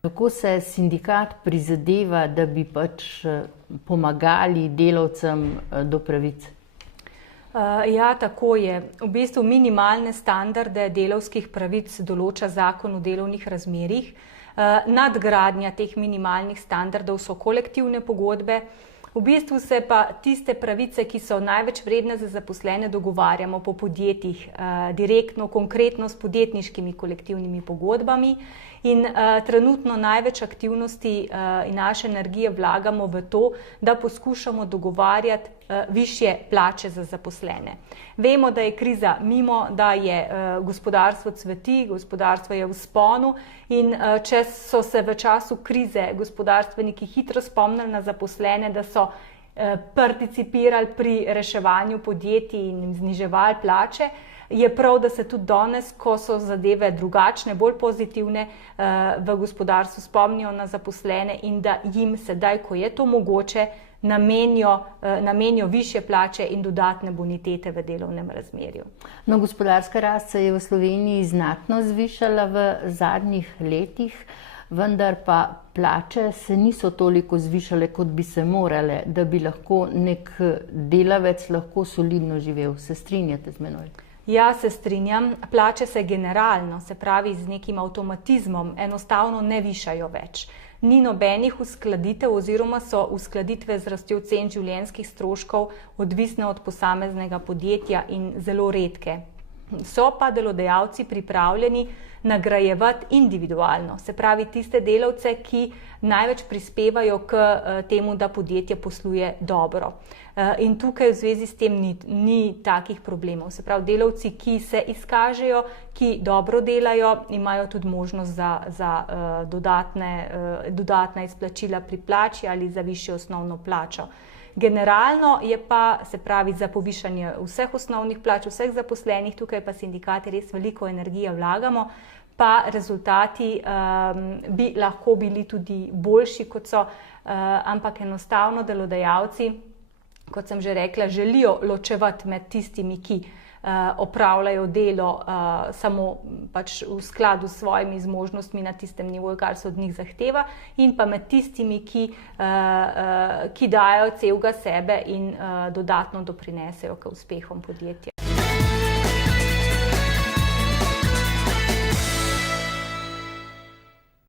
Kako se sindikat prizadeva, da bi pač pomagali delavcem do pravic? Ja, tako je. V bistvu minimalne standarde delavskih pravic določa Zakon o delovnih razmerjih. Nadgradnja teh minimalnih standardov so kolektivne pogodbe. V bistvu se pa tiste pravice, ki so največ vredne za zaposlene, dogovarjamo po podjetjih, direktno, konkretno s podjetniškimi kolektivnimi pogodbami. In trenutno največ aktivnosti in naše energije vlagamo v to, da poskušamo dogovarjati višje plače za zaposlene. Vemo, da je kriza mimo, da je gospodarstvo cveti, gospodarstvo je v vzponu in če so se v času krize gospodarstveniki hitro spomnili na zaposlene, da so participirali pri reševanju podjetij in jim zniževali plače, je prav, da se tudi danes, ko so zadeve drugačne, bolj pozitivne, v gospodarstvu spomnijo na zaposlene in da jim sedaj, ko je to mogoče, namenijo višje plače in dodatne bonitete v delovnem razmerju. No, gospodarska rast se je v Sloveniji znatno zvišala v zadnjih letih, vendar pa plače se niso toliko zvišale, kot bi se morale, da bi lahko nek delavec lahko solidno živel. Se strinjate z menoj? Ja, se strinjam. Plače se generalno, se pravi z nekim avtomatizmom, enostavno ne višajo več. Ni nobenih uskladitev oziroma so uskladitve z rastjo cen življenjskih stroškov odvisne od posameznega podjetja in zelo redke. So pa delodajalci pripravljeni nagrajevati individualno, se pravi tiste delavce, ki največ prispevajo k temu, da podjetje posluje dobro. In tukaj v zvezi s tem ni takih problemov. Se pravi, delavci, ki se izkažejo, ki dobro delajo, imajo tudi možnost za dodatna izplačila pri plači ali za višjo osnovno plačo. Generalno je pa, se pravi, za povišanje vseh osnovnih plač, vseh zaposlenih, tukaj pa sindikati res veliko energije vlagamo, pa rezultati bi lahko bili tudi boljši, kot so, ampak enostavno delodajalci, kot sem že rekla, želijo ločevati med tistimi, ki opravljajo delo samo pač v skladu s svojimi zmožnostmi na tistem nivoju, kar se od njih zahteva, in pa med tistimi, ki dajo celega sebe in dodatno doprinesejo k uspehom podjetja.